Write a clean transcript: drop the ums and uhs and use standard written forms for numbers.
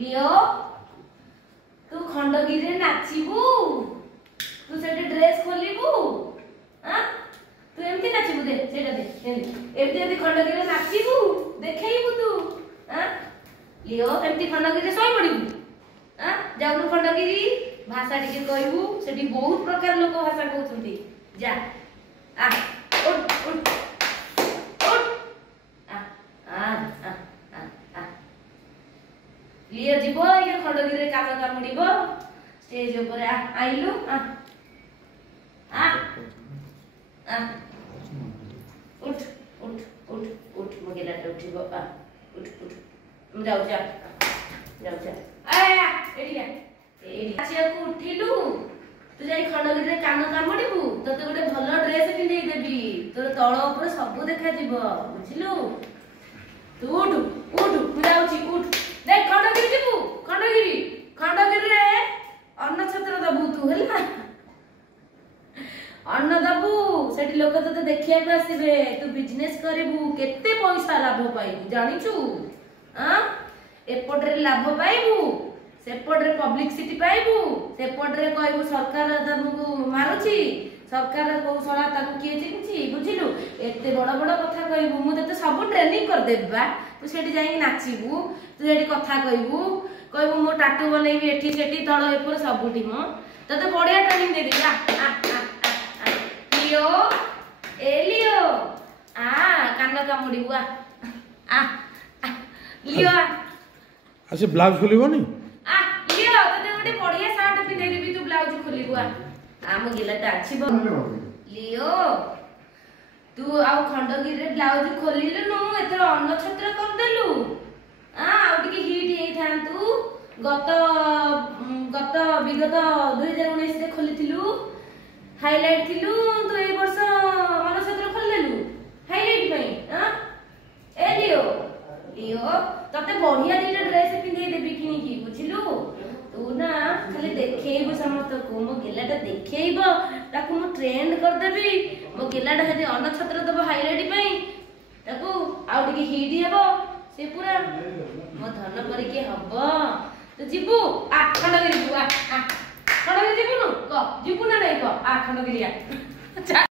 लियो तू खंडगिरी नाचिबू तू सेटे ड्रेस खोलिबू हां तू एमती नाचिबू दे सेटा दे एमती एमती खंडगिरी नाचिबू देखेइबू तू हां लियो एमती खंडगिरी सोई पड़िबू हां जाउनु खंडगिरी भाषा टिके कहबू सेठी बहुत प्रकार लोक भाषा कहउछंती जा आ उठ उठ उठ आ आ आ आ लियो जीवो ये खंडगिरी काम कामुडीबो स्टेज ऊपर आइलु आ आ आ उठ उठ उठ उठ मगेला उठिबो आ उठ उठ हम जाऊ जा जाऊ जा आया एडिया एडिया को उठिलु तू जाई खंडगिरी कान कामुडीबू तते गोटे भलो ड्रेस पिंदे देबी तोर तळ ऊपर सब देखा जीवो बुझिलु तू उठ उठ तू जाउची उठ देख खंडगिरी जीवू खंडगिरी रे अन्न छत्र दबू तू हेला अन्न दबू सेठी लोक तते देखिया को आसीबे तू बिजनेस करिबू केते पैसा लाभ पाइबू जानिचू हां एपटरे लाभ पाइबू सेपटरे पब्लिसिटी पाइबू सेपटरे कहबू सरकार तमको मारुची सरकार कौशला ताकू किए चिंची बुझिलु एते बड़ बड़ कथा कहबू मु तते सब ट्रेनिंग कर देबा तू सेठी जाई नाचिबू तू सेठी कथा कहबू मो टाटू बनेबी एठी सेठी तळ एपर सबुटी मो तते बढ़िया ट्रेनिंग दे देबी आ आ लियो ए लियो आ कान कामुडीबू आ लियो आसे ब्लाउज खोलिबोनी आ लियो तते गोटे बढ़िया शर्ट पिंदे देबी तू ब्लाउज खोलिबू आ मो गिलाटा अछि लियो तू आउ खंडगिरी रे ब्लाउज खोलिलु नु एतर अन्न छत्र कर देलु आ आउ टिके हिट हेई थांतु गत विगत 2019 रे खोलिथिलु हाइलाइट थिलु तू ए वर्ष अन्न छत्र खोललेलु हाइलाइट पई हां ए लियो लियो तते बढ़िया दीटा ड्रेस पिंदे देबी किनी की बुझिलु तू ना खाली देखेइबो समस्त को मो गेलाटा देखेइबो ताकू मो ट्रेंड कर देबी मो गेलाटा जदी अन्न छत्र दबो हाइलाइट पई ताकू आउ टिके हिट हेबो से पूरा मो धन परिके हबो तो जीबू आ खंडगिरी जीबू आ खंडगिरी जीबू नु क जीबू ना नहीं क आ खंडगिरी आ